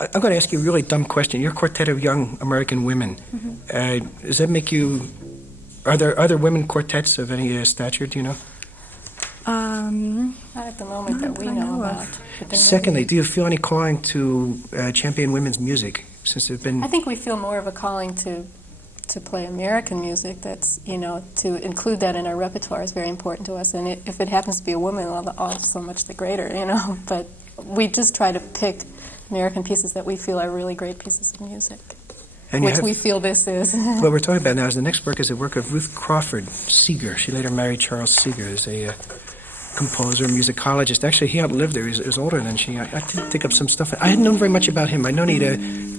I'm going to ask you a really dumb question. You're a quartet of young American women. Does that make you... Are there other women quartets of any stature, do you know? Not at the moment that we know about. Secondly, do you feel any calling to champion women's music? Since there's been... I think we feel more of a calling to play American music. That's, to include that in our repertoire is very important to us. And if it happens to be a woman, well, so much the greater, But we just try to pick American pieces that we feel are really great pieces of music, which we feel this is. What we're talking about now is the next work is a work of Ruth Crawford, Seeger. She later married Charles Seeger, who's a composer, musicologist. Actually, he outlived her. He was older than she. I did pick up some stuff. I hadn't known very much about him. I known he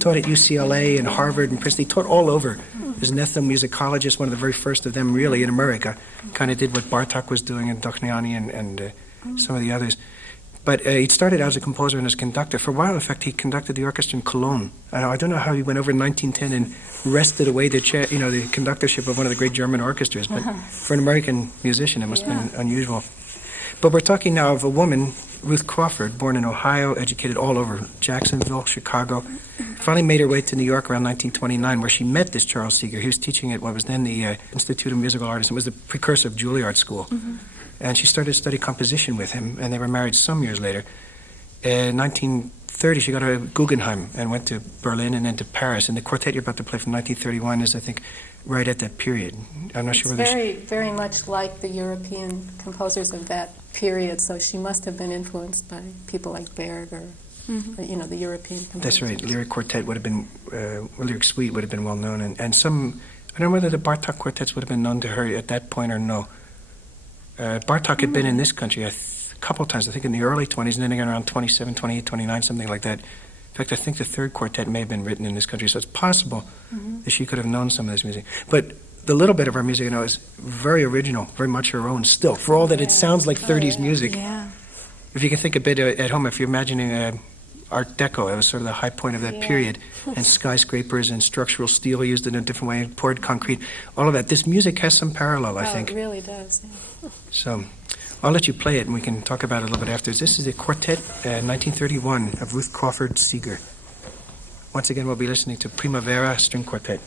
taught at UCLA and Harvard and Princeton. He taught all over. He was an ethnomusicologist, one of the very first of them, really, in America. Kind of did what Bartok was doing and Dokhniani and some of the others. But he started out as a composer and as a conductor. For a while, in fact, he conducted the orchestra in Cologne. I don't know how he went over in 1910 and wrested away the conductorship of one of the great German orchestras. But for an American musician, it must have been unusual. But we're talking now of a woman, Ruth Crawford, born in Ohio, educated all over Jacksonville, Chicago. Finally made her way to New York around 1929, where she met this Charles Seeger. He was teaching at what was then the Institute of Musical Arts. It was the precursor of Juilliard School. And she started to study composition with him, and they were married some years later. In 1930, she got to Guggenheim and went to Berlin and then to Paris. And the quartet you're about to play from 1931 is, I think, right at that period. I'm not sure whether it's very much like the European composers of that period, so she must have been influenced by people like Berg or, the European composers. That's right. Lyric quartet would have been, lyric suite would have been well known. And some, I don't know whether the Bartok quartets would have been known to her at that point or no. Bartok had been in this country a couple times, I think in the early 20s, and then again around 27, 28, 29, something like that. In fact, I think the third quartet may have been written in this country, so it's possible that she could have known some of this music. But the little bit of her music, is very original, very much her own still, for all that it sounds like 30s music. Yeah. If you can think a bit at home, if you're imagining Art Deco, it was sort of the high point of that period, and skyscrapers and structural steel used in a different way, poured concrete, all of that. This music has some parallel, I think. It really does, So I'll let you play it, and we can talk about it a little bit afterwards. This is the Quartet 1931 of Ruth Crawford Seeger. Once again, we'll be listening to Primavera String Quartet.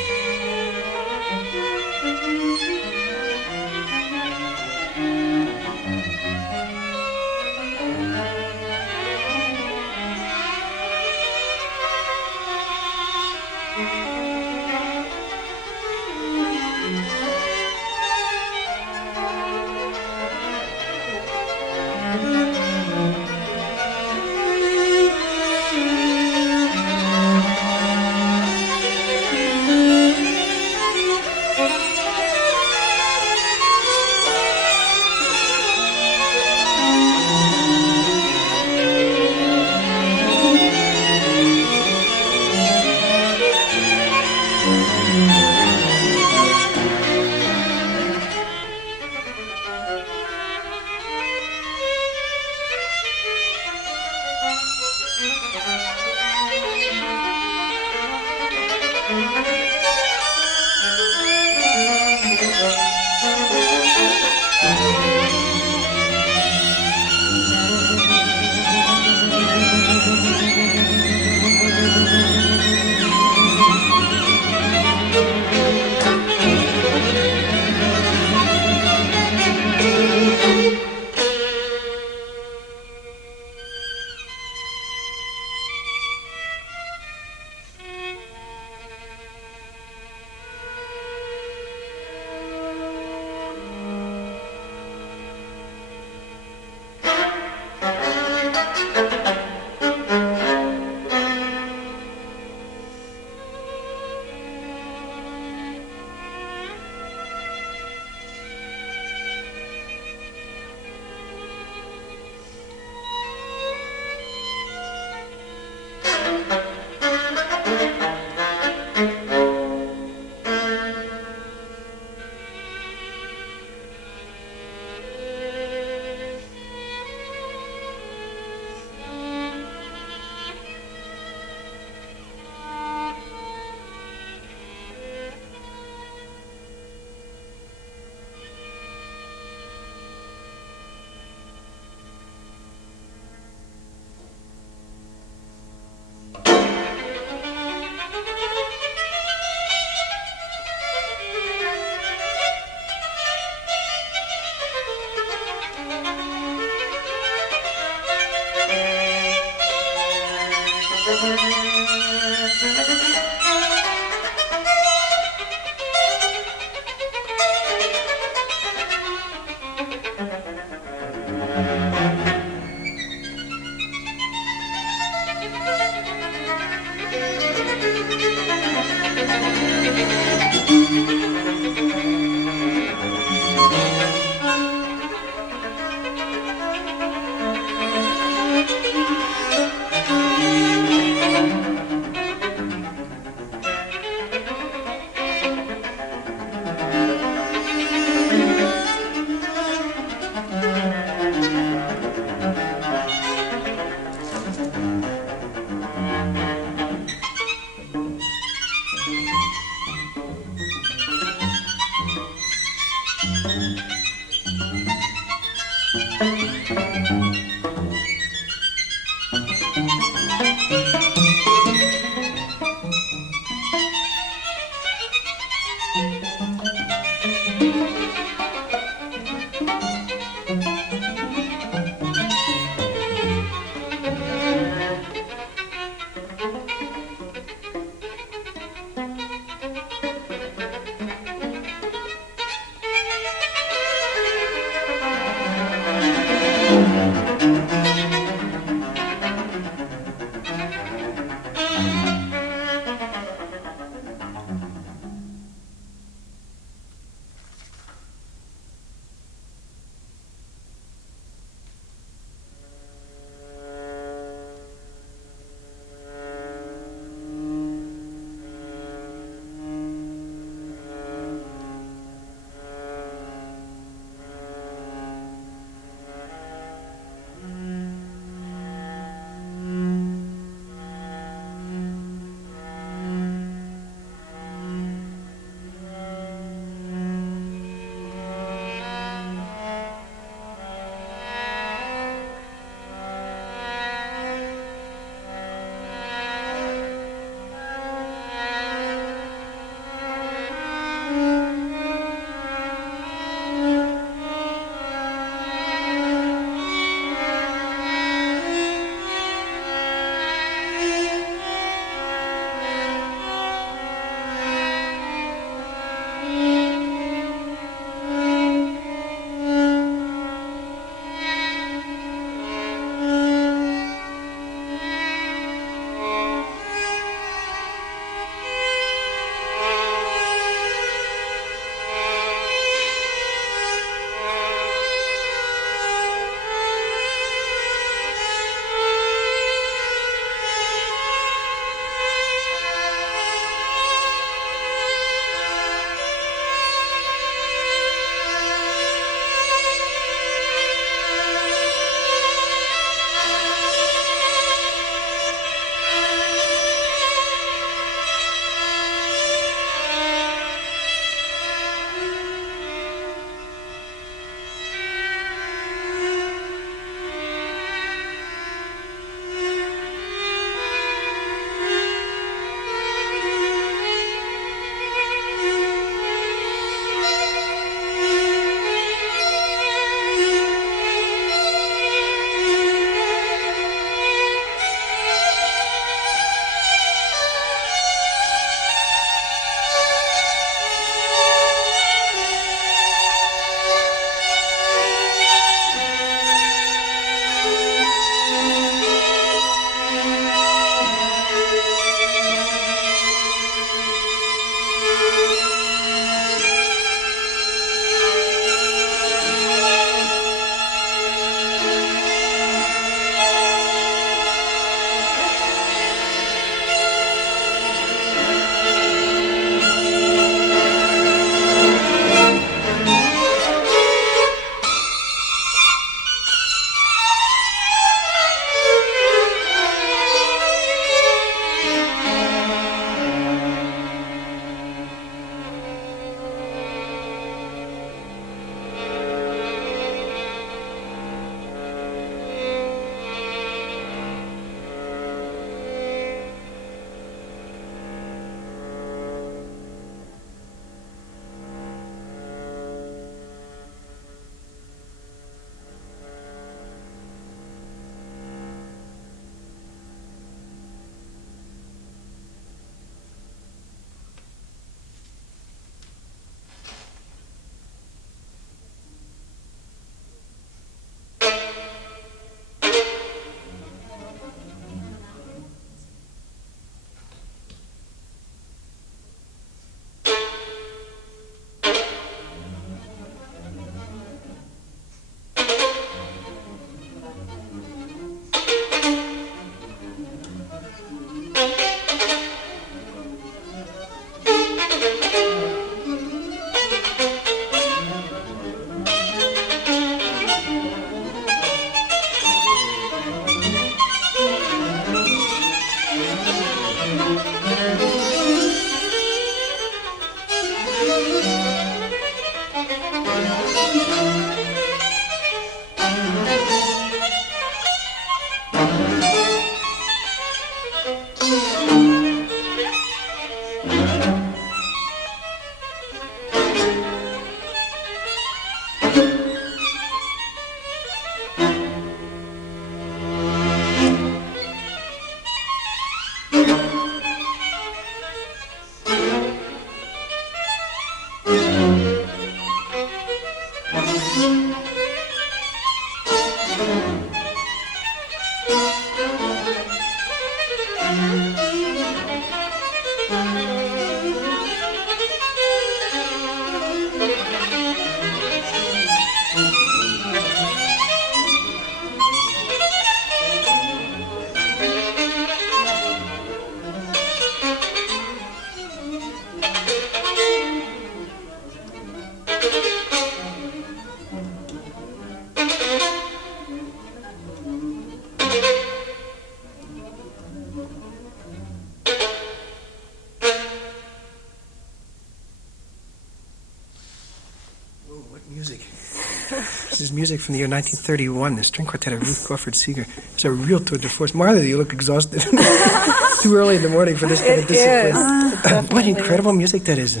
This is music from the year 1931, the string quartet of Ruth Crawford Seeger. It's a real tour de force. Martha, you look exhausted. It's too early in the morning for this kind of discipline. What incredible music that is.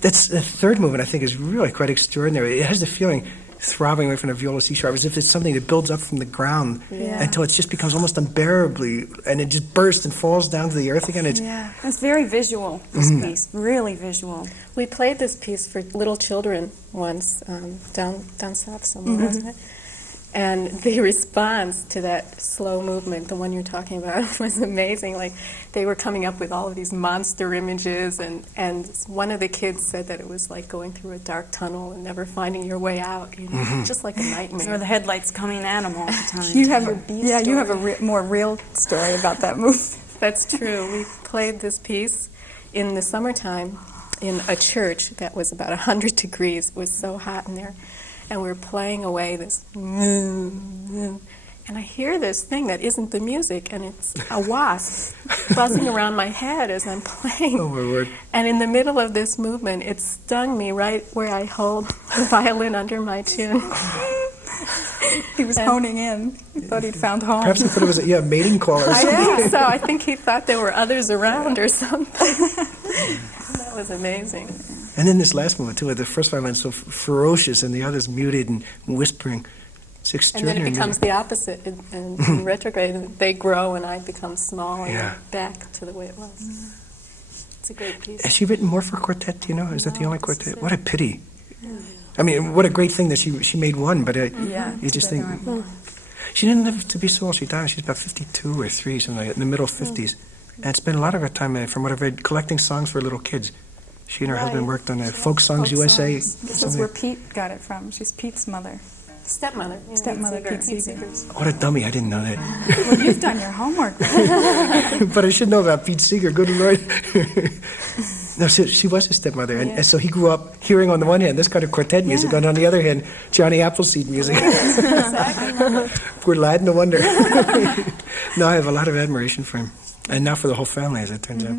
That's the third movement, I think, is really quite extraordinary. It has the feeling throbbing away from the viola C sharp, as if it's something that builds up from the ground until it just becomes almost unbearably, and it just bursts and falls down to the earth again. It's very visual, this piece, really visual. We played this piece for little children once down south somewhere, wasn't it? And the response to that slow movement, the one you're talking about, was amazing. Like, they were coming up with all of these monster images, and one of the kids said that it was like going through a dark tunnel and never finding your way out, you know, just like a nightmare. Or the headlights coming at them all the time. You have a more real story about that movie. That's true. We played this piece in the summertime in a church that was about 100 degrees. It was so hot in there. And we were playing away this, and I hear this thing that isn't the music, and it's a wasp buzzing around my head as I'm playing. Oh, my word. And in the middle of this movement, it stung me right where I hold the violin under my chin. He was honing in. He thought he'd found home. Perhaps he thought it was a mating call or I something. think so. I think he thought there were others around or something. That was amazing. And then this last moment, too, where the first violin's so ferocious and the other's muted and whispering. It's And extraordinary. then it becomes the opposite in retrograde. They grow and I become small and then back to the way it was. It's a great piece. Has she written more for quartet, do you know? Is that the only quartet? What a pity. I mean, what a great thing that she made one, but you just think... She didn't live to be so old. She died when she was about 52 or 3, something like that, in the middle 50s. And spent a lot of her time, from what I've read, collecting songs for little kids. She and her husband worked on Folk Songs USA. This is where Pete got it from. She's Pete's mother. Stepmother. Stepmother, Pete Seeger. What a dummy, I didn't know that. Well, you've done your homework. But I should know about Pete Seeger, good Lord. No, so she was his stepmother, and so he grew up hearing on the one hand this kind of quartet music, and on the other hand, Johnny Appleseed music. Poor lad, no wonder. No, I have a lot of admiration for him, and now for the whole family, as it turns out.